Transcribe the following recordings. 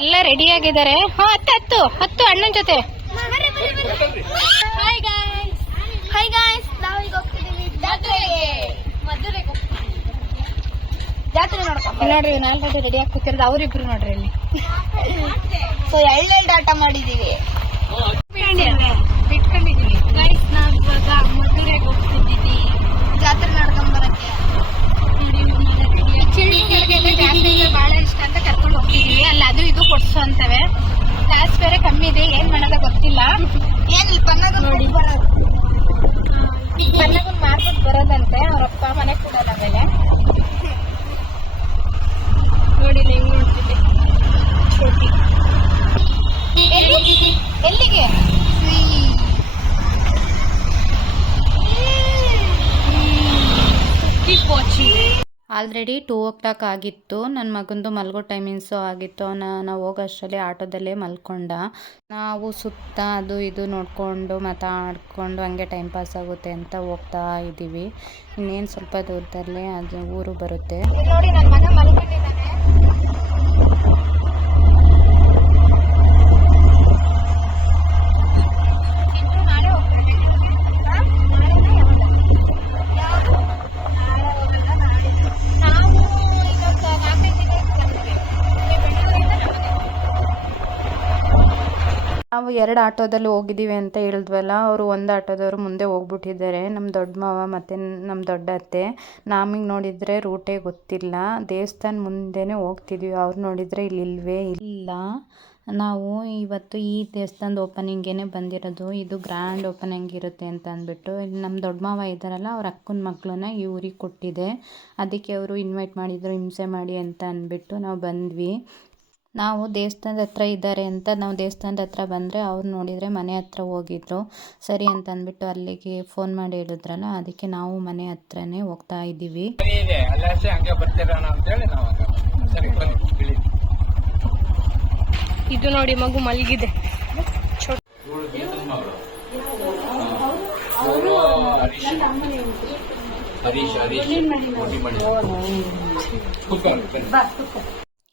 ಎಲ್ಲ ರೆಡಿ ಆಗಿದ್ದಾರೆ. ಹತ್ತು ಅಣ್ಣನ ಜೊತೆ. ಹಾಯ್ ಗಾಯ್ಸ್, ನಾವೀಗ ಹೋಗ್ತಿದ್ದೀವಿ ಜಾತ್ರೆಗೆ. ಜಾತ್ರೆ ನೋಡ್ಕೊಂಡು ನೋಡ್ರಿ, 4 ಗಂಟೆ ರೆಡಿ ಆಗಿ ಕೂತಿರೋದು ಅವರಿಬ್ರು ನೋಡ್ರಿ ಇಲ್ಲಿ. ಸೊ ಎಳ್ಳೆಳ್ಳು ಆಟ ಮಾಡಿದೀವಿ, ಬಿಟ್ಕೊಂಡಿದೀವಿ ಗೈಸ್. ನಾವು ಇವಾಗ ಮಧುರೆಗೆ ಹೋಗ್ತಿದ್ದೀವಿ ಜಾತ್ರೆ ನೋಡ್ಕೊಂಡ್ ಬರಕ್ಕೆ. ಚಿಳ್ಳಿಗಳಿಗೆಲ್ಲ ಜಾತ್ರೆ ಬಹಳ ಇಷ್ಟ ಅಂತ ಕರ್ಕೊಂಡು ಹೋಗ್ತಿದೀವಿ. ಅಲ್ಲಿ ಅದು ಇದು ಕೊಡ್ಸು ಅಂತವೆ. ಕ್ಲಾಸ್ ಬೇರೆ ಕಮ್ಮಿ ಇದೆ, ಏನ್ ಮಾಡೋದ ಗೊತ್ತಿಲ್ಲ. ಏನಿಲ್ಲ, ಪನ್ನಗ ನೋಡಿ ಪನ್ನಗನ್ ಮಾರ್ಬಿಟ್ಟು ಬರೋದಂತೆ. ಅವ್ರಪ್ಪ ಮನೆ ಕೊಡೋದು. ಆಮೇಲೆ ನೋಡಿ ಹೆಂಗ್ ನೋಡ್ತಿದ್ದೆ ಚೋಟಿ. ಎಲ್ಲಿಗೆ? ಆಲ್ರೆಡಿ 2 o'clock ಆಗಿತ್ತು. ನನ್ನ ಮಗಂದು ಮಲ್ಗೋ ಟೈಮಿಂಗ್ಸು ಆಗಿತ್ತು. ನಾವು ಹೋಗೋಷ್ಟರಲ್ಲಿ ಆಟೋದಲ್ಲೇ ಮಲ್ಕೊಂಡ. ನಾವು ಸುತ್ತ ಅದು ಇದು ನೋಡಿಕೊಂಡು ಮಾತಾಡ್ಕೊಂಡು ಹಂಗೆ ಟೈಮ್ ಪಾಸ್ ಆಗುತ್ತೆ ಅಂತ ಹೋಗ್ತಾ ಇದ್ದೀವಿ. ಇನ್ನೇನು ಸ್ವಲ್ಪ ದೂರದಲ್ಲೇ ಅದು ಊರು ಬರುತ್ತೆ. ನೋಡಿ ನನ್ನ ಮಗ ಮಲ್ಕೊಂಡಿದ್ದಾನೆ. ನಾವು 2 ಆಟೋದಲ್ಲಿ ಹೋಗಿದ್ದೀವಿ ಅಂತ ಹೇಳಿದ್ವಲ್ಲ, ಅವರು 1 ಆಟೋದವರು ಮುಂದೆ ಹೋಗ್ಬಿಟ್ಟಿದ್ದಾರೆ. ನಮ್ಮ ದೊಡ್ಡ ಮಾವ ಮತ್ತು ನಮ್ಮ ದೊಡ್ಡ ಅತ್ತೆ. ನಮಗೆ ನೋಡಿದರೆ ರೂಟೇ ಗೊತ್ತಿಲ್ಲ. ದೇವಸ್ಥಾನ ಮುಂದೆನೇ ಹೋಗ್ತಿದ್ವಿ. ಅವ್ರು ನೋಡಿದರೆ ಇಲ್ಲವೇ ಇಲ್ಲ. ನಾವು ಇವತ್ತು ಈ ದೇವಸ್ಥಾನದ ಓಪನಿಂಗೇ ಬಂದಿರೋದು. ಇದು ಗ್ರ್ಯಾಂಡ್ ಓಪನಿಂಗ್ ಇರುತ್ತೆ ಅಂತ ಅಂದ್ಬಿಟ್ಟು. ಇಲ್ಲಿ ನಮ್ಮ ದೊಡ್ಡ ಮಾವ ಇದ್ದಾರಲ್ಲ, ಅವ್ರ ಅಕ್ಕನ ಮಕ್ಕಳನ್ನ ಈ ಊರಿಗೆ ಕೊಟ್ಟಿದೆ. ಅದಕ್ಕೆ ಅವರು ಇನ್ವೈಟ್ ಮಾಡಿದರು, ಹಿಂಸೆ ಮಾಡಿ ಅಂತ ಅಂದ್ಬಿಟ್ಟು ನಾವು ಬಂದ್ವಿ. ನಾವು ದೇವಸ್ಥಾನದ ಹತ್ರ ಇದ್ದಾರೆ ಅಂತ ನಾವು ದೇವಸ್ಥಾನದ ಹತ್ರ ಬಂದರೆ ಅವ್ರು ನೋಡಿದರೆ ಮನೆ ಹತ್ರ ಹೋಗಿದ್ರು. ಸರಿ ಅಂತ ಅಂದ್ಬಿಟ್ಟು ಅಲ್ಲಿಗೆ ಫೋನ್ ಮಾಡಿ ಹೇಳಿದ್ರಲ್ಲ, ಅದಕ್ಕೆ ನಾವು ಮನೆ ಹತ್ರನೇ ಹೋಗ್ತಾ ಇದ್ದೀವಿ. ಇದು ನೋಡಿ ಮಗು ಮಲಗಿದೆ.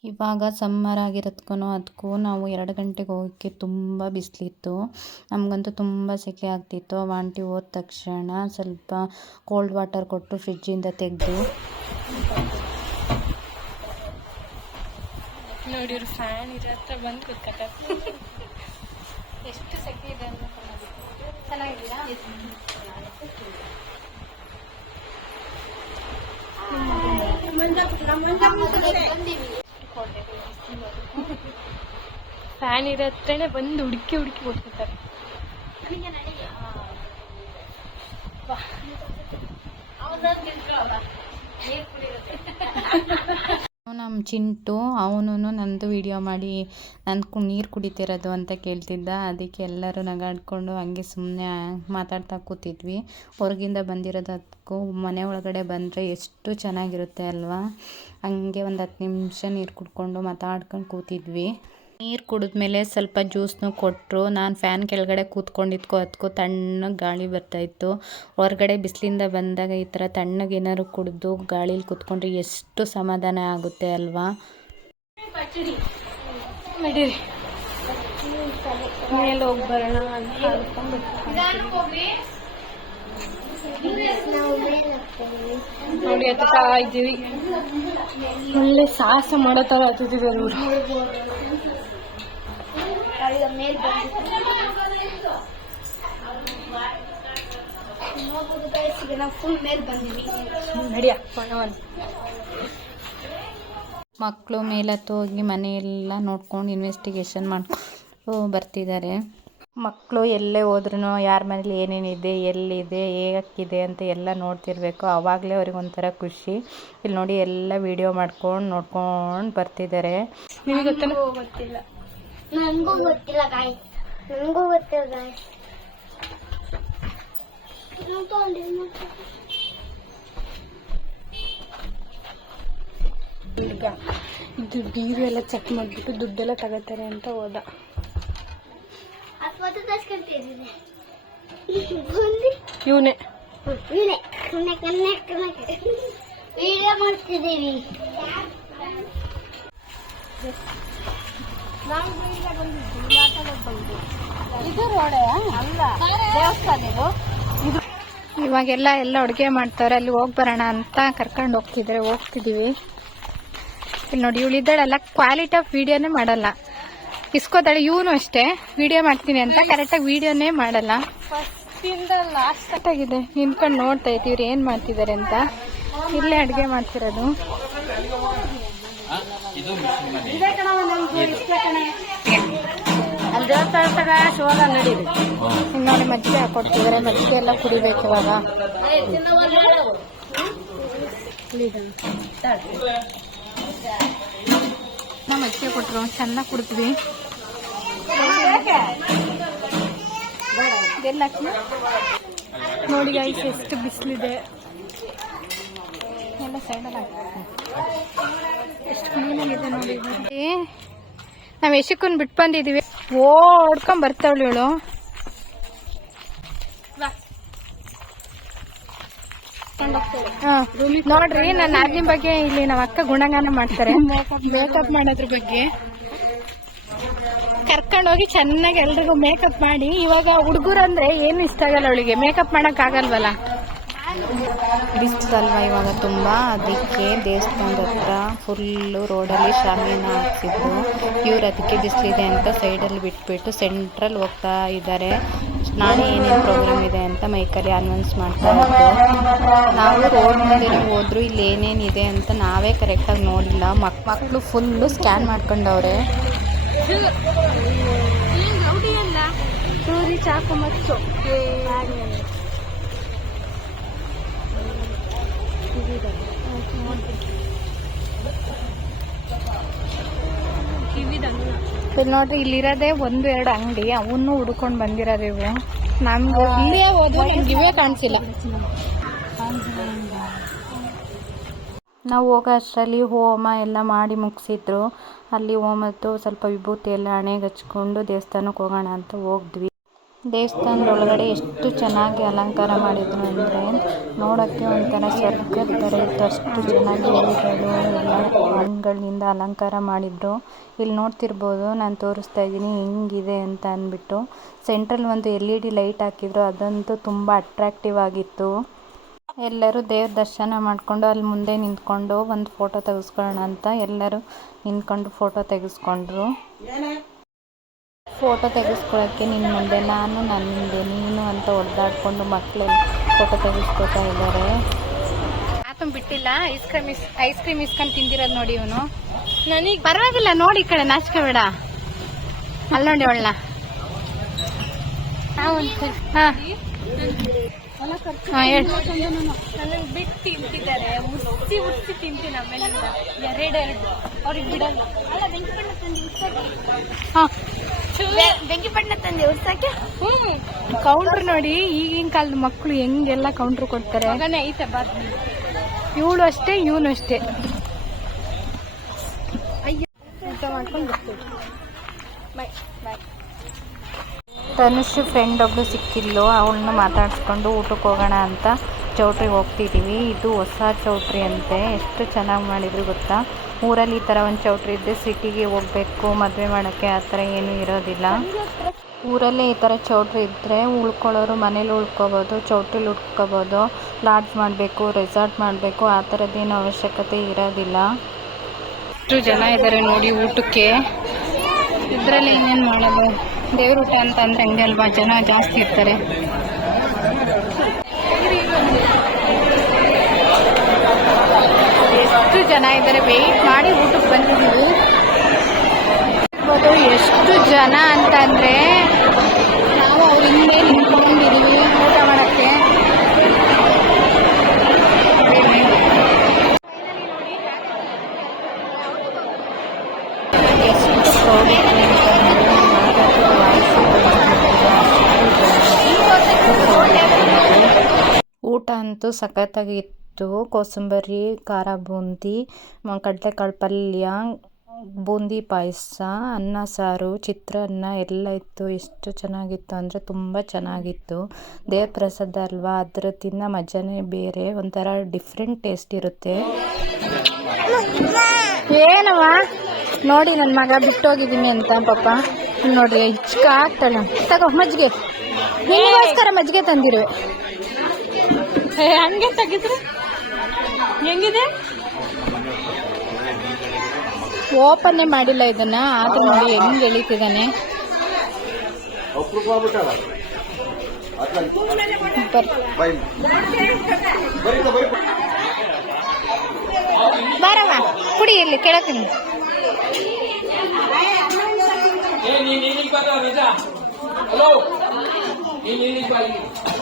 ಇವಾಗ ಸಮ್ಮರ್ ಆಗಿರೋದಕ್ಕೂ ಅದಕ್ಕೂ ನಾವು 2 ಗಂಟೆಗೆ ಹೋಗೋಕ್ಕೆ ತುಂಬ ಬಿಸಿಲಿತ್ತು. ನಮಗಂತೂ ತುಂಬ ಸೆಕೆ ಆಗ್ತಿತ್ತು. ಆಂಟಿ ಹೋದ ತಕ್ಷಣ ಸ್ವಲ್ಪ ಕೋಲ್ಡ್ ವಾಟರ್ ಕೊಟ್ಟು ಫ್ರಿಜ್ಜಿಂದ ತೆಗೆದು ನೋಡಿ, ಇವ್ರು ಫ್ಯಾನ್ ಇರೋ ಹತ್ರ ಬಂದು ಕೂತ್ಕೊತಾರೆ. ಎಷ್ಟು ಸೆಕೆ ಇದೆ ಅಂತ. ಚೆನ್ನಾಗಿದೆಯಾ? ಫ್ಯಾನ್ ಇರೋ ಹತ್ರನೇ ಬಂದು ಹುಡುಕಿ ಕೂತ್ಕೊತಾರೆ. ನಮ್ಮ ಚಿಂಟು ಅವನು ನಂದು ವಿಡಿಯೋ ಮಾಡಿ ನನ್ನ ನೀರು ಕುಡಿತಿರೋದು ಅಂತ ಕೇಳ್ತಿದ್ದ. ಅದಕ್ಕೆ ಎಲ್ಲರೂ ನಗಾಡ್ಕೊಂಡು ಹಂಗೆ ಸುಮ್ಮನೆ ಮಾತಾಡ್ತಾ ಕೂತಿದ್ವಿ. ಹೊರಗಿಂದ ಬಂದಿರೋದಕ್ಕೂ ಮನೆ ಒಳಗಡೆ ಬಂದರೆ ಎಷ್ಟು ಚೆನ್ನಾಗಿರುತ್ತೆ ಅಲ್ವಾ. ಹಂಗೆ ಒಂದು 10 ನಿಮಿಷ ನೀರು ಕುಡ್ಕೊಂಡು ಮಾತಾಡ್ಕೊಂಡು ಕೂತಿದ್ವಿ. ನೀರು ಕುಡಿದ್ಮೇಲೆ ಸ್ವಲ್ಪ ಜ್ಯೂಸ್ನೂ ಕೊಟ್ಟರು. ನಾನು ಫ್ಯಾನ್ ಕೆಳಗಡೆ ಕೂತ್ಕೊಂಡಿದ್ಕೋ ಅದಕ್ಕೂ ತಣ್ಣಗೆ ಗಾಳಿ ಬರ್ತಾಯಿತ್ತು. ಹೊರಗಡೆ ಬಿಸಿಲಿಂದ ಬಂದಾಗ ಈ ಥರ ತಣ್ಣಗೆ ಏನಾದ್ರು ಕುಡಿದು ಗಾಳೀಲಿ ಕೂತ್ಕೊಂಡ್ರೆ ಎಷ್ಟು ಸಮಾಧಾನ ಆಗುತ್ತೆ ಅಲ್ವಾ. ಮೇಲೆ ಹೋಗಿ ಬರೋಣ ಅಂತ ನೋಡಿ ಹತ್ತಾ ಇದ್ದೀವಿ. ಒಳ್ಳೆ ಸಾಹಸ ಮಾಡೋ ಥರ ಹತ್ತಿದ್ದಾರೆ ಇವರು. ಫುಲ್ ಮೇಲೆ ಬಂದಿವಿ. ನಡಿಯ ಮಕ್ಕಳು ಮೇಲತ್ತು ಹೋಗಿ ಮನೆಯೆಲ್ಲ ನೋಡ್ಕೊಂಡು ಇನ್ವೆಸ್ಟಿಗೇಷನ್ ಮಾಡ್ಕೊಂಡು ಬರ್ತಿದ್ದಾರೆ. ಮಕ್ಕಳು ಎಲ್ಲೇ ಹೋದ್ರೂ ಯಾರ ಮನೇಲಿ ಏನೇನಿದೆ, ಎಲ್ಲಿದೆ, ಹೇಗಿದೆ ಅಂತ ಎಲ್ಲ ನೋಡ್ತಿರ್ಬೇಕು. ಆವಾಗಲೇ ಅವ್ರಿಗೆ ಒಂಥರ ಖುಷಿ. ಇಲ್ಲಿ ನೋಡಿ ಎಲ್ಲ ವಿಡಿಯೋ ನೋಡ್ಕೊಂಡು ಬರ್ತಿದ್ದಾರೆ. ನಿಮಗೆ ಗೊತ್ತಿಲ್ಲ? ನನಗೂ ಗೊತ್ತಿಲ್ಲ ಗಾಯ್ಸ್. ಇದು ಬೀರು ಎಲ್ಲ ಚೆಕ್ ಮಾಡಿಬಿಟ್ಟು ದುಡ್ಡೆಲ್ಲ ತಗೋತಾರೆ ಅಂತ ಹೋದ. ಇವನೇ ವಿಡಿಯೋ ಮಾಡ್ತಿದ್ದೀವಿ. ನಾವು ಇಲ್ಲಿಂದ ಬಂದಿದ್ದು, ಇಲ್ಲಿ ಆಟೋದಲ್ಲಿ ಬಂದು. ಇದು ರೋಡೆ ಅಲ್ಲ, ದೇವಸ್ಥಾನ ಇದು. ಇವಾಗೆಲ್ಲ ಅಡುಗೆ ಮಾಡ್ತಾರೆ, ಅಲ್ಲಿ ಹೋಗಿ ಬರೋಣ ಅಂತ ಕರ್ಕೊಂಡು ಹೋಗ್ತಿದ್ದೀವಿ. ಇಲ್ಲಿ ನೋಡಿ, ಇವಳಿದ್ದಾಳೆಲ್ಲ ಕ್ವಾಲಿಟಿ ಆಫ್ ವಿಡಿಯೋನೇ ಮಾಡಲ್ಲ, ಇಸ್ಕೋತಾಳೆ. ಇವನು ಅಷ್ಟೇ, ವಿಡಿಯೋ ಮಾಡ್ತೀನಿ ಅಂತ ಕರೆಕ್ಟಾಗಿ ವಿಡಿಯೋನೇ ಮಾಡಲ್ಲ. ಫಸ್ಟಿಂದ ಲಾಸ್ಟ್ ಆಗಿದೆ, ನಿಂತ್ಕೊಂಡು ನೋಡ್ತಾ ಇದ್ದೀವಿ ಏನ್ ಮಾಡ್ತಿದ್ದಾರೆ ಅಂತ. ಇಲ್ಲೇ ಅಡುಗೆ ಮಾಡ್ತಿರೋದು. ಅಲ್ಲಿ ದೇವಸ್ಥಾನ ಶೋಧ ನಡೀರಿ. ನೋಡಿ ಮಜ್ಜಿಗೆ ಹಾಕೊಡ್ತಿದ್ದಾರೆ, ಮಜ್ಜಿಗೆ ಎಲ್ಲ ಕುಡಿಬೇಕು ಇವಾಗ. ಮಜ್ಜಿಗೆ ಕೊಟ್ಟರು, ಚೆನ್ನಾಗಿ ಕುಡಿದ್ವಿ. ನೋಡಿ ಗೈಸ್, ಎಷ್ಟು ಬಿಸಿಲಿದೆ. ಎಲ್ಲ ಸೈಡಲ್ಲಿ ಎಷ್ಟು ಕ್ಲೀನಾಗಿದೆ ನೋಡಿ. ನಾವು ಯಶಕ್ಕನ್ ಬಿಟ್ಟು ಬಂದಿದ್ದೀವಿ, ಓಡ್ಕೊಂಡ್ ಬರ್ತಾವಳು ಇವಳು. ನೋಡ್ರಿ, ನನ್ನ ಆದ್ನಿ ಬಗ್ಗೆ ಇಲ್ಲಿ ನಮ್ಮ ಅಕ್ಕ ಗುಣಗಾನ ಮಾಡ್ತಾರೆ, ಮೇಕಪ್ ಮಾಡೋದ್ರ ಬಗ್ಗೆ. ಕರ್ಕೊಂಡೋಗಿ ಚೆನ್ನಾಗಿ ಎಲ್ರಿಗೂ ಮೇಕಪ್ ಮಾಡಿ. ಇವಾಗ ಹುಡುಗರು ಅಂದ್ರೆ ಏನು ಇಷ್ಟ ಆಗಲ್ಲ ಅವಳಿಗೆ, ಮೇಕಪ್ ಮಾಡಕ್ ಆಗಲ್ವಲ್ಲ, ಬಿಸಿಲಲ್ವಾ ಇವಾಗ ತುಂಬಾ. ಅದಕ್ಕೆ ದೇವಸ್ಥಾನದ ಹತ್ರ ಫುಲ್ಲು ರೋಡಲ್ಲಿ ಶಾಮಿಯಾನ ಹಾಕ್ಸಿದ್ರು. ಇವ್ರು ಅದಕ್ಕೆ ಬಿಸಿಲಿದೆ ಅಂತ ಸೈಡಲ್ಲಿ ಬಿಟ್ಬಿಟ್ಟು ಸೆಂಟ್ರಲ್ ಹೋಗ್ತಾ ಇದ್ದಾರೆ. ನಾಳೆ ಏನೇನು ಪ್ರೋಗ್ರಾಮ್ ಇದೆ ಅಂತ ಮೈಕಲ್ಲಿ ಅನೌನ್ಸ್ ಮಾಡ್ತಾ ಇದ್ರು. ನಾವು ರೋಡ್ ಮುಂದೆ ಹೋದ್ರು, ಇಲ್ಲಿ ಏನೇನಿದೆ ಅಂತ ನಾವೇ ಕರೆಕ್ಟಾಗಿ ನೋಡಿಲ್ಲ. ಮಕ್ಕಳು ಫುಲ್ಲು ಸ್ಕ್ಯಾನ್ ಮಾಡ್ಕೊಂಡವ್ರೆ. ಚಾಕು ಮತ್ತು ಇಲ್ಲಿ ನೋಡ್ರಿ, ಇಲ್ಲಿರೋದೇ 1-2 ಅಂಗಡಿ, ಅವನ್ನೂ ಹುಡ್ಕೊಂಡು ಬಂದಿರೋದು ಇವು. ನಮ್ಗೆ ಇಲ್ಲೇ ಹೋದ್ರೆ ನಮ್ಗೆ ಇವೇ ಕಾಣಿಸಿಲ್ಲ. ನಾವು ಹೋಗೋ ಅಷ್ಟರಲ್ಲಿ ಹೋಮ ಎಲ್ಲ ಮಾಡಿ ಮುಗಿಸಿದ್ರು. ಅಲ್ಲಿ ಹೋಮದ್ದು ಸ್ವಲ್ಪ ವಿಭೂತಿ ಎಲ್ಲ ಹಣೆಗೆ ಹಚ್ಕೊಂಡು ದೇವಸ್ಥಾನಕ್ಕೆ ಹೋಗೋಣ ಅಂತ ಹೋದ್ವಿ. ದೇವಸ್ಥಾನದೊಳಗಡೆ ಎಷ್ಟು ಚೆನ್ನಾಗಿ ಅಲಂಕಾರ ಮಾಡಿದ್ರು ಅಂದರೆ ನೋಡೋಕ್ಕೆ ಒಂಥರ ಸ್ವರ್ಗದ ಥರ ಇತ್ತು. ಅಷ್ಟು ಚೆನ್ನಾಗಿ ಹೂವುಗಳು ಎಲ್ಲ ಹಣ್ಣುಗಳಿಂದ ಅಲಂಕಾರ ಮಾಡಿದ್ರು. ಇಲ್ಲಿ ನೋಡ್ತಿರ್ಬೋದು, ನಾನು ತೋರಿಸ್ತಾ ಇದ್ದೀನಿ ಹೆಂಗಿದೆ ಅಂತ ಅಂದ್ಬಿಟ್ಟು. ಸೆಂಟ್ರಲ್ ಒಂದು LED ಲೈಟ್ ಹಾಕಿದ್ರು, ಅದಂತೂ ತುಂಬ ಅಟ್ರಾಕ್ಟಿವ್ ಆಗಿತ್ತು. ಎಲ್ಲರೂ ದೇವ್ರ ದರ್ಶನ ಮಾಡಿಕೊಂಡು ಅಲ್ಲಿ ಮುಂದೆ ನಿಂತ್ಕೊಂಡು ಒಂದು ಫೋಟೋ ತೆಗೆಸ್ಕೊಳ್ಳೋಣ ಅಂತ ಎಲ್ಲರೂ ನಿಂತ್ಕೊಂಡು ಫೋಟೋ ತೆಗೆಸ್ಕೊಂಡ್ರು. ಫೋಟೋ ತೆಗೆಸ್ಕೊಳ್ಳೋಕ್ಕೆ ನಿನ್ನ ಮುಂದೆ ನಾನು, ನನ್ನ ಮುಂದೆ ನೀನು ಅಂತ ಹೊಡೆದಾಡ್ಕೊಂಡು ಮಕ್ಕಳೆಲ್ಲ ಫೋಟೋ ತೆಗೆಸ್ಕೊತಾ ಇದ್ದಾರೆ. ಆತಂ ಬಿಟ್ಟಿಲ್ಲ, ಐಸ್ ಕ್ರೀಮ್ ಇಸ್ಕೊಂಡು ತಿಂದಿರೋದು ನೋಡಿ ಇವನು. ನನಗೆ ಪರವಾಗಿಲ್ಲ, ನೋಡಿ ಈ ಕಡೆ ನಾಚ್ಕೋಬೇಡ. ಅಲ್ಲಿ ನೋಡಿ ಅವಳನ್ನ. ನನಗೆ ಬಿಟ್ಟು ತಿಂತಿದ್ದಾರೆ, ಉರ್ಸಿ ತಿಂತೀನಿ. ಆಮೇಲೆ ಎರಡೆರಡು ಅವ್ರಿಗೆ ಬಿಡಲ್ಲ. ಅಲ್ಲ, ಬೆಂಕಿಪಟ್ಟಣ ತಂದೆ ಉರ್ಸಕ್ಕೆ. ಕೌಂಟ್ರ್ ನೋಡಿ, ಈಗಿನ ಕಾಲದ ಮಕ್ಕಳು ಹೆಂಗೆಲ್ಲ ಕೌಂಟ್ರ್ ಕೊಡ್ತಾರೆ. ಐತೆ ಬಾತ್, ಇವಳು ಅಷ್ಟೇ ಇವನು ಅಷ್ಟೇ. ಊಟ ಮಾಡ್ಕೊಂಡು ಬರ್ತೀವಿ. ಬಾಯ್ ಬಾಯ್. ತನುಷ್ ಫ್ರೆಂಡ್ ಒಬ್ಳು ಸಿಕ್ಕಿದ್ಲು, ಅವಳನ್ನ ಮಾತಾಡಿಸ್ಕೊಂಡು ಊಟಕ್ಕೆ ಹೋಗೋಣ ಅಂತ ಚೌಟ್ರಿಗೆ ಹೋಗ್ತಿದ್ದೀವಿ. ಇದು ಹೊಸ ಚೌಟ್ರಿ ಅಂತೆ, ಎಷ್ಟು ಚೆನ್ನಾಗಿ ಮಾಡಿದ್ರು ಗೊತ್ತಾ. ಊರಲ್ಲಿ ಈ ಥರ ಒಂದು ಚೌಟ್ರಿ ಇದ್ದರೆ ಸಿಟಿಗೆ ಹೋಗಬೇಕು ಮದುವೆ ಮಾಡೋಕ್ಕೆ ಆ ಥರ ಏನೂ ಇರೋದಿಲ್ಲ. ಊರಲ್ಲೇ ಈ ಥರ ಚೌಟ್ರಿ ಇದ್ದರೆ ಉಳ್ಕೊಳ್ಳೋರು ಮನೇಲಿ ಉಳ್ಕೊಬೋದು, ಚೌಟ್ರಿಲಿ ಉಳ್ಕೊಬೋದು. ಲಾಡ್ಜ್ ಮಾಡಬೇಕು, ರೆಸಾರ್ಟ್ ಮಾಡಬೇಕು, ಆ ಥರದ್ದೇನು ಅವಶ್ಯಕತೆ ಇರೋದಿಲ್ಲ. ಎಷ್ಟು ಜನ ಇದ್ದಾರೆ ನೋಡಿ ಊಟಕ್ಕೆ. ಇದರಲ್ಲಿ ಏನೇನು ಮಾಡೋದು, ದೇವ್ರ ಊಟ ಅಂತ ಅಂದರೆ ಹಂಗೆ ಅಲ್ವಾ, ಜನ ಜಾಸ್ತಿ ಇರ್ತಾರೆ. ಎಷ್ಟು ಜನ ಇದ್ದಾರೆ, ವೆಯ್ಟ್ ಮಾಡಿ ಊಟಕ್ಕೆ ಬಂದಿದ್ದೀವಿ. ಎಷ್ಟು ಜನ ಅಂತಂದರೆ ನಾವು ಅವ್ರ ಹಿಂದೆ ನಿಂತ್ಕೊಂಡಿದ್ದೀವಿ ಊಟ ಮಾಡೋಕ್ಕೆ. ಎಷ್ಟು ಕ್ರೌಡ್ ಊಟ ಅಂತೂ ಸಖತ್ತಾಗಿತ್ತು. ಕೋಸಂಬರಿ, ಖಾರ ಬೂಂದಿ, ಕಡಲೆಕಾಳು ಪಲ್ಯ, ಬೂಂದಿ ಪಾಯಸ, ಅನ್ನ ಸಾರು, ಚಿತ್ರಾನ್ನ ಎಲ್ಲ ಇತ್ತು. ಎಷ್ಟು ಚೆನ್ನಾಗಿತ್ತು ಅಂದರೆ ತುಂಬ ಚೆನ್ನಾಗಿತ್ತು. ದೇವ್ರ ಪ್ರಸಾದ ಅಲ್ವಾ, ಅದರ ತಿನ್ನೋ ಮಜಾನೇ ಬೇರೆ, ಒಂಥರ ಡಿಫ್ರೆಂಟ್ ಟೇಸ್ಟ್ ಇರುತ್ತೆ. ಏನವ ನೋಡಿ ನನ್ನ ಮಗ ಬಿಟ್ಟೋಗಿದ್ದೀನಿ ಅಂತ ಪಾಪ. ನೋಡ್ರಿ ಹಿಚ್ಕ ಆಗ್ತಾಳೆ. ತಗೋ ಮಜ್ಜಿಗೆ, ನಿಮಗೋಸ್ಕರ ಮಜ್ಜಿಗೆ ತಂದಿರುವೆ. ಹಂಗೆ ತೆಗಿದ್ರೆ ಹೆಂಗಿದೆ? ಓಪನ್ನೇ ಮಾಡಿಲ್ಲ ಇದನ್ನ, ಆದ್ರೂ ನೋಡಿ ಹೆಂಗ್ ಎಳಿತಿದ್ದಾನೆ. ಬಾರಮ್ಮ ಕುಡಿ, ಇಲ್ಲಿ ಕೇಳತ್ತೀನಿ.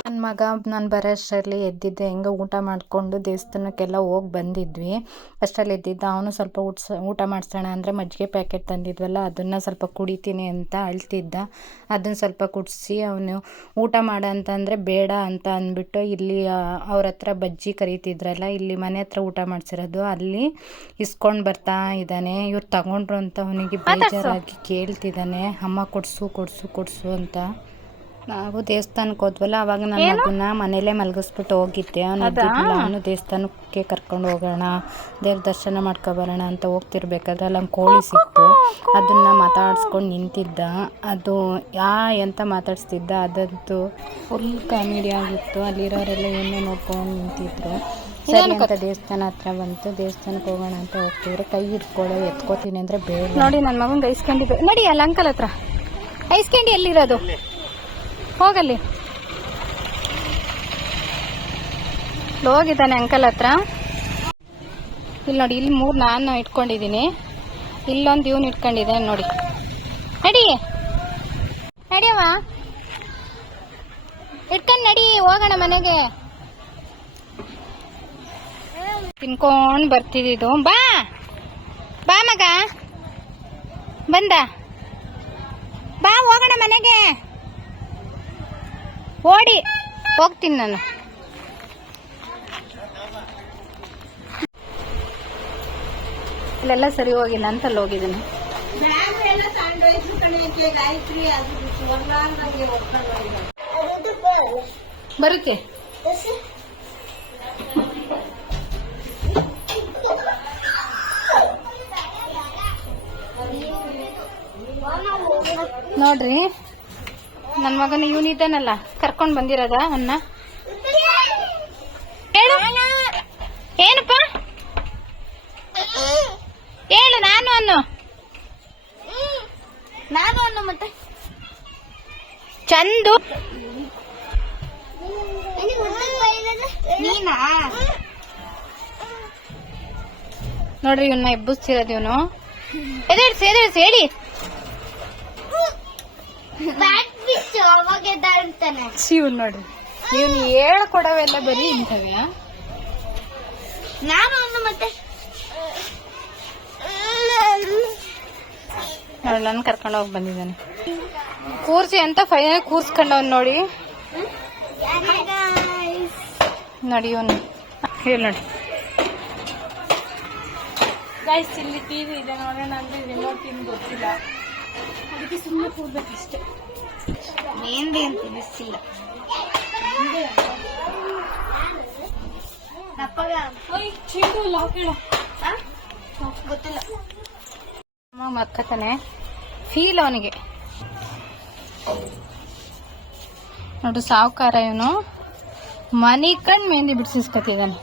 ನನ್ನ ಮಗ ನಾನು ಬರೋ ಅಷ್ಟರಲ್ಲಿ ಎದ್ದಿದ್ದೆ. ಹೆಂಗೆ ಊಟ ಮಾಡಿಕೊಂಡು ದೇವಸ್ಥಾನಕ್ಕೆಲ್ಲ ಹೋಗಿ ಬಂದಿದ್ವಿ. ಅಷ್ಟರಲ್ಲಿ ಎದ್ದಿದ್ದ. ಅವನು ಸ್ವಲ್ಪ ಊಟ ಮಾಡಿಸೋಣ ಅಂದರೆ ಮಜ್ಜಿಗೆ ಪ್ಯಾಕೆಟ್ ತಂದಿದ್ವಲ್ಲ ಅದನ್ನು ಸ್ವಲ್ಪ ಕುಡಿತೀನಿ ಅಂತ ಅಳ್ತಿದ್ದ. ಅದನ್ನು ಸ್ವಲ್ಪ ಕುಡಿಸಿ ಅವನು ಊಟ ಮಾಡ ಅಂತಂದರೆ ಬೇಡ ಅಂತ ಅಂದ್ಬಿಟ್ಟು ಇಲ್ಲಿ ಅವ್ರ ಹತ್ರ ಬಜ್ಜಿ ಕರೀತಿದ್ರಲ್ಲ, ಇಲ್ಲಿ ಮನೆ ಹತ್ರ ಊಟ ಮಾಡಿಸಿರೋದು, ಅಲ್ಲಿ ಇಸ್ಕೊಂಡು ಬರ್ತಾ ಇದ್ದಾನೆ. ಇವ್ರು ತಗೊಂಡ್ರು ಅಂತ ಅವನಿಗೆ ಬೇಜಾರಾಗಿ ಕೇಳ್ತಿದ್ದಾನೆ, ಅಮ್ಮ ಕೊಡಿಸು ಕೊಡಿಸು ಕೊಡಿಸು ಅಂತ. ನಾವು ದೇವಸ್ಥಾನಕ್ಕೆ ಹೋದ್ವಲ್ಲ, ಅವಾಗ ನನ್ನ ಮಗನ್ನ ಮನೇಲೇ ಮಲಗಿಸ್ಬಿಟ್ಟು ಹೋಗಿದ್ದೆ. ಅವನು ದೇವಸ್ಥಾನಕ್ಕೆ ಕರ್ಕೊಂಡು ಹೋಗೋಣ, ದೇವ್ರ ದರ್ಶನ ಮಾಡ್ಕೊಬರೋಣ ಅಂತ ಹೋಗ್ತಿರ್ಬೇಕಾದ್ರೆ ಅಲ್ಲೊಂದು ಕೋಳಿ ಸಿಕ್ತು. ಅದನ್ನು ಮಾತಾಡ್ಸ್ಕೊಂಡು ನಿಂತಿದ್ದ. ಅದು ಎಂತ ಮಾತಾಡಿಸ್ತಿದ್ದ, ಅದಂತೂ ಫುಲ್ ಕಾಮಿಡಿ ಆಗಿತ್ತು. ಅಲ್ಲಿರೋರೆಲ್ಲ ಏನೇ ನೋಡ್ಕೊಂಡು ನಿಂತಿದ್ರು. ಸರಿ ಅಂತ ದೇವಸ್ಥಾನ ಹತ್ರ ಬಂತು. ದೇವಸ್ಥಾನಕ್ಕೆ ಹೋಗೋಣ ಅಂತ ಹೋಗ್ತಿದ್ರು. ಕೈ ಹಿಡ್ಕೊಳ್ಳೋ ಎತ್ಕೋತೀನಿ ಅಂದರೆ ಬೇಡ. ನೋಡಿ ನನ್ನ ಮಗಂಗೆ ಐಸ್ ಕ್ಯಾಂಡಿ ನೋಡಿ, ಅಲ್ಲ ಅಂಕಲ್ ಹತ್ರ ಐಸ್ ಕ್ಯಾಂಡಿ ಎಲ್ಲಿರೋದು, ಹೋಗಲ್ಲಿ ಹೋಗಿದ್ದಾನೆ ಅಂಕಲ್ ಹತ್ರ. ಇಲ್ಲಿ ನೋಡಿ, ಇಲ್ಲಿ 3 ನಾನು ಇಟ್ಕೊಂಡಿದ್ದೀನಿ, ಇಲ್ಲೊಂದು ಇವನು ಇಟ್ಕೊಂಡಿದ್ದಾನೆ ನೋಡಿ. ನಡಿ ನಡಿಯವ, ಇಟ್ಕೊಂಡು ನಡಿ, ಹೋಗೋಣ ಮನೆಗೆ. ತಿನ್ಕೊಂಡು ಬರ್ತಿದ್ದು. ಬಾ ಬಾ ಮಗ, ಬಂದ ಬಾ, ಹೋಗೋಣ ಮನೆಗೆ. ಓಡಿ ಹೋಗ್ತೀನಿ ನಾನು. ಇಲ್ಲೆಲ್ಲ ಸರಿ ಹೋಗಿಲ್ಲ ಅಂತ ಅಲ್ಲಿ ಹೋಗಿದ್ದೀನಿ. ಬರುತ್ತೆ ನೋಡ್ರಿ, ನನ್ನ ಮಗನ ಇವನಿದ್ದಾನಲ್ಲ ಕರ್ಕೊಂಡು ಬಂದಿರೋದ ಅವನ್ನ. ಹೇಳು ಏನಪ್ಪ, ಹೇಳು. ನಾನು ಅನ್ನು ಮತ್ತೆ ಚಂದು ನೋಡ್ರಿ, ಇವನ್ನ ಎಬ್ಬಿಸ್ತಿರೋದು ಇವನು. ಎದೇಳ್ಸಿ ಹೇಳಿ. ಇವ್ನು ನೋಡ್ರಿ, ಇವನು ಹೇಳ್ಕೊಡವೆಲ್ಲ ಬರೀ ಇಂಥವೇ. ಮತ್ತೆ ನೋಡಿ, ನನ್ನ ಕರ್ಕೊಂಡು ಹೋಗಿ ಬಂದಿದ್ದಾನೆ. ಕೂರ್ಸಿ ಅಂತ ಫೈನಲ್ ಕೂರ್ಸ್ಕೊಂಡವನ್ ನೋಡಿ. ನೋಡಿ ಇವನು, ಹೇಳಿ ನೋಡಿ. ಗೈಸ್, ಇಲ್ಲಿ ಟಿವಿ ಇದೆ, ನೋಡೋಣ ಅಂದ್ರೆ ರಿಮೋಟ್ ಏನು ಗೊತ್ತಿಲ್ಲ, ಅದಕ್ಕೆ ಸುಮ್ಮನೆ ಕೂರ್ಬೇಕಷ್ಟೇ. ಮೆಹಂದಿ ಅಂತ ಬಿಸಿಲ್ಲ. ಗೊತ್ತಿಲ್ಲ, ಮಕ್ಕತಾನೆ ಫೀಲ್ ಅವನಿಗೆ. ನೋಡು, ಸಾವುಕಾರ ಇವನು ಮನಿ ಕಂಡು ಮೆಹಂದಿ ಬಿಡಿಸಿಸ್ಕೊತಿದ್ದಾನೆ.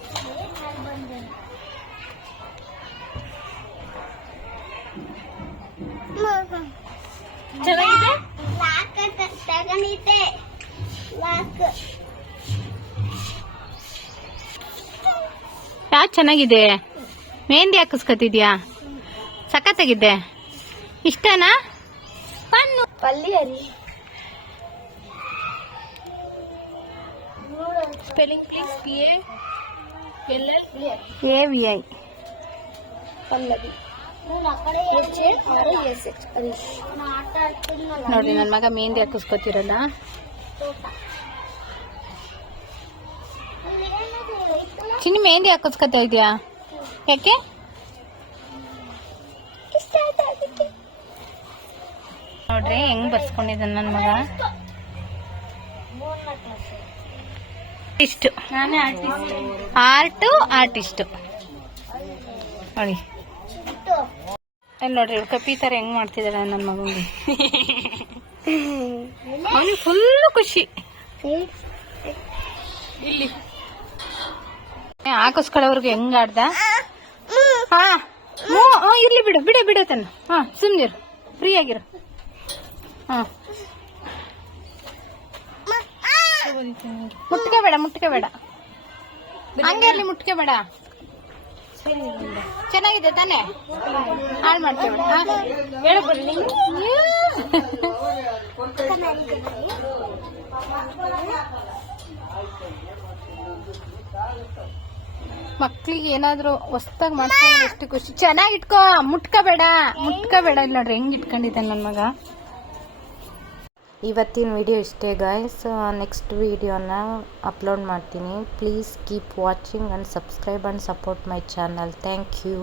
ಚೆನ್ನಾಗಿದೆ, ಮೆಹಂದಿ ಹಾಕಿಸ್ಕೊತಿದ್ಯಾ, ಸಖತ್ತಾಗಿದೆ. ಇಷ್ಟನಾ? Spelling please. PALLAVI ಪಲ್ಲವಿ. ನೋಡಿ, ನನ್ನ ಮಗ ಮೆಹಂದಿ ಹಾಕಿಸ್ಕೊತಿರಲ್ಲ. ಚಿನ್ನಿ ಮೆಹಂದಿ ಹಾಕಿಸ್ಕೊತಾ ಇದೆಯಾ? ಯಾಕೆ? ನೋಡ್ರಿ ಹೆಂಗ್ ಬರ್ಸ್ಕೊಂಡಿದ್ದಾನ ನನ್ನ ಮಗ. ಇಷ್ಟು ನಾನೇ ಆರ್ಟಿಸ್ಟ್ ನೋಡಿ. ಅಲ್ಲಿ ನೋಡ್ರಿ ಇವ್ಳು ಕಪ್ಪಿ ಥರ ಹೆಂಗ್ ಮಾಡ್ತಿದ್ದಾಳೆ ನನ್ನ ಮಗನಿಗೆ. ಅವನಿಗೆ ಫುಲ್ಲು ಖುಷಿ. ಇಲ್ಲಿ ಹಾಕಿಸ್ಕೊಳ್ಳೋರ್ಗು ಹೆಂಗ್ ಆಡ್ದ. ಹಾ ಇರ್ಲಿ ಬಿಡು ಬಿಡು ಬಿಡತನ. ಹಾ ಸುಮ್ನಿರು, ಫ್ರೀ ಆಗಿರು. ಹಾ ಮುಟ್ಕೋಬೇಡ ಹಂಗೆ ಇರ್ಲಿ, ಮುಟ್ಕೋಬೇಡ. ಚೆನ್ನಾಗಿದೆ ತಾನೇ? ಹಾಳು ಮಾಡ್ತೇವೆ. ಮಕ್ಳಿಗೆ ಏನಾದ್ರು ಹೊಸ್ದಾಗಿ ಮಾಡ್ಕೊಂಡ್ರೆ ಎಷ್ಟು ಖುಷಿ. ಚೆನ್ನಾಗಿ ಇಟ್ಕೋ, ಮುಟ್ಕೋಬೇಡ. ಇಲ್ಲಿ ನೋಡ್ರಿ ಹೆಂಗ್ ಇಟ್ಕೊಂಡಿದ್ದಾನೆ ನನ್ನ ಮಗ. ಇವತ್ತಿನ ವಿಡಿಯೋ ಇಷ್ಟೇ ಗಾಯ್ಸ್. ನೆಕ್ಸ್ಟ್ ವಿಡಿಯೋನ ಅಪ್ಲೋಡ್ ಮಾಡ್ತೀನಿ. Please keep watching and subscribe and support my channel. Thank you.